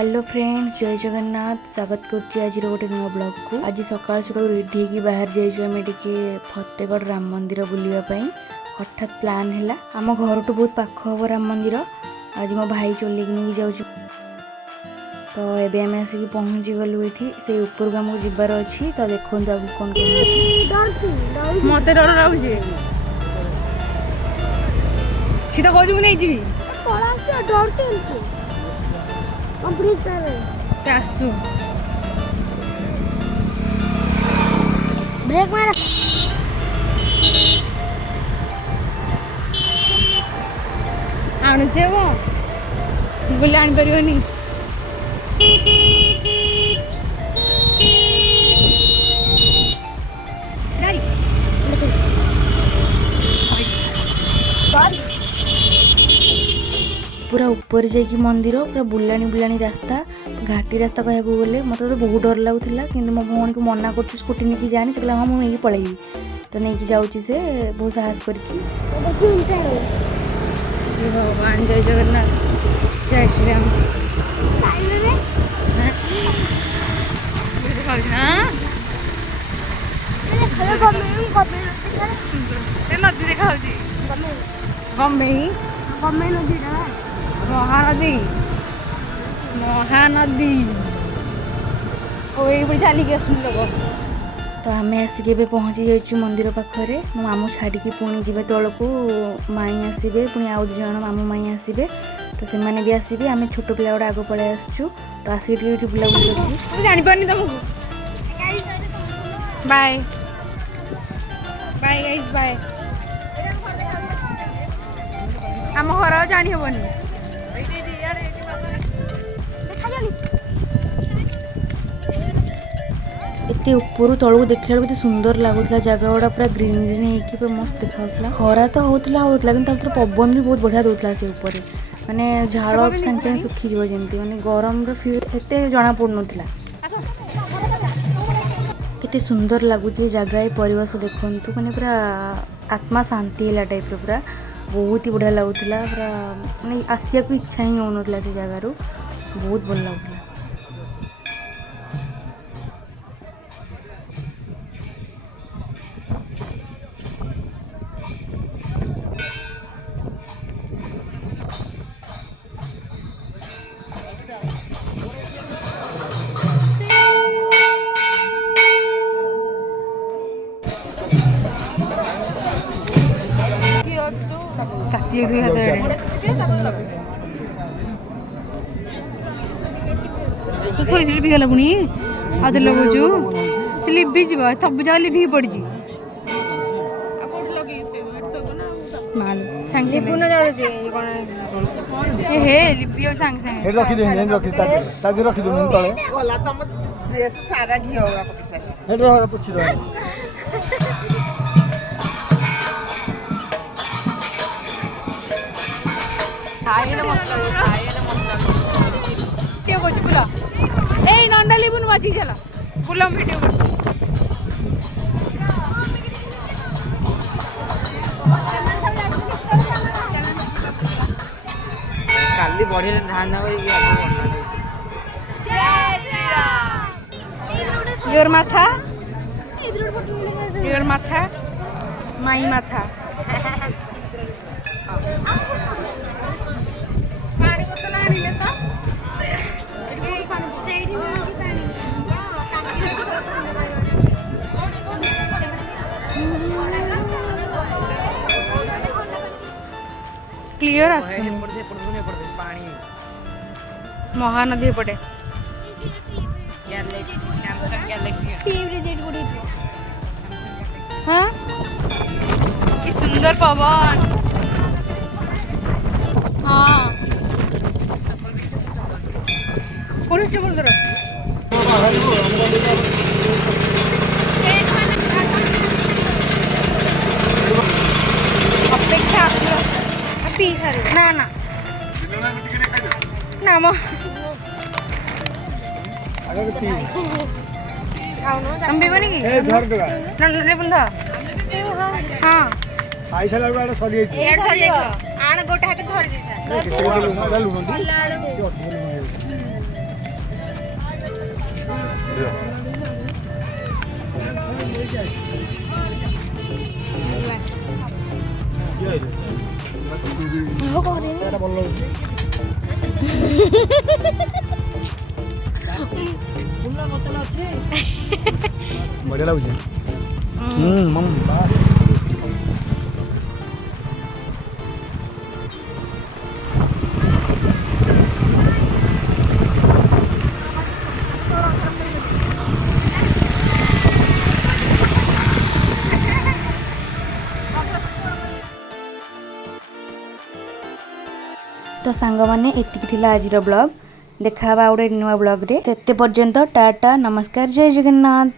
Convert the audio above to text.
Hello friends, जय जगन्नाथ। स्वागत करछि आज गोटे नुआ ब्लॉग को। आज सकाल सकाल रेडी होगी बाहर जाइछु आमे टिके फतेगढ़ राम मंदिर बुलिया पई। हठात प्लान हैला आम घर तो बहुत पाख हम राम मंदिर। आज मो भाई चले नहीं जाउछु तो एबे आमे आसी पहुंची गलु एठी से ऊपर हमको जिबार अछि। तो देखंतु आगु कोन कोन मते डर लाଗୁଛି सीधा कहू नहीं जीवी कला से डर चलছে कंप्रेस कर सासू ब्रेक मार आणुचे वो बोले आन परिवनी पूरा ऊपर जाइए मंदिर पूरा बुलानी बुलानी रास्ता घाटी रास्ता कह गले मत तो बहुत डर लगुला कि मो भौणी को मना कर स्कूटी नहीं जानी से हाँ मुझे पलैबी तो नहीं जाऊँगी से बहुत साहस करके। भगवान जय जगन्नाथ जय श्री राम नदी देखा महानदी महानदी चलिक लोग तो आम आसिक पहुँची जाइए मंदिर पाखे मो मामू छाड़ी पुणी जी तौल को माई आसबे पुणी आउ दु जन मामू माई आसबे तो से मैंने भी आसबे आम छोट पिला गुड़ा आग पलि आसचु तो आसिक बुलाबुली कर जानी तुमको बाय बाय गाइस बाय आम घर जानी हेनी एते ऊपर तलू देखला बेलू सुंदर लगुला जगह गुड़ा पूरा ग्रीन ग्रीन होकर मस्त देखा खरा तो होता कि पवन भी बहुत बढ़िया दूसरा से ऊपर माने झाड़ सागे सागे सुखीज जमी माने गरम फिल एत जना पड़न केते सुंदर लगुच जगह परिवेश देखु माने पूरा आत्मा शांति है टाइप पूरा बहुत ही बढ़िया लगुला पूरा माने आसिया को इच्छा ही होना से जगार बहुत भल लगुला। तू थोड़ी भी गला पुणी आदे लगुचु से लिभि जीवा सब जगह लिभि पड़ी सांगे पुनः जाऊँ हे लिपि और सांगे सांगे रखी दे रखी ताकि रखी दो तले गला तम ड्रेस सारा घी होगा पकसा हेड रहा पुछि रहा खाइले मतलब वीडियो करछि बुला ए नंडाली बुन बाजी चला बुला वीडियो करछि काली बढ़ी धान होई योर माथा योर माथा माई माथा पानी बोतल आनिले तो क्लियर आसुनी पानी महानदी पटे हाँ कि सुंदर पवन हाँ कौन चप्पल करो अपेक्षा ना ना ना मो हम भी बनेगी ए धर दगा नंदले बंधा हां आई साला गुड़ा सरी एड धर देखो आण गोटा हाथ धर देता केते लुन ଏଇଟା ଭଲ ଲାଗୁଛି। ବଢିଆ ଲାଗୁଛି। तो सांग मैंने एतिक थिला आजिर ब्लॉग देखा आउ गोटे नुआ ब्लॉग रे। तेते पर्यंत टाटा नमस्कार जय जगन्नाथ।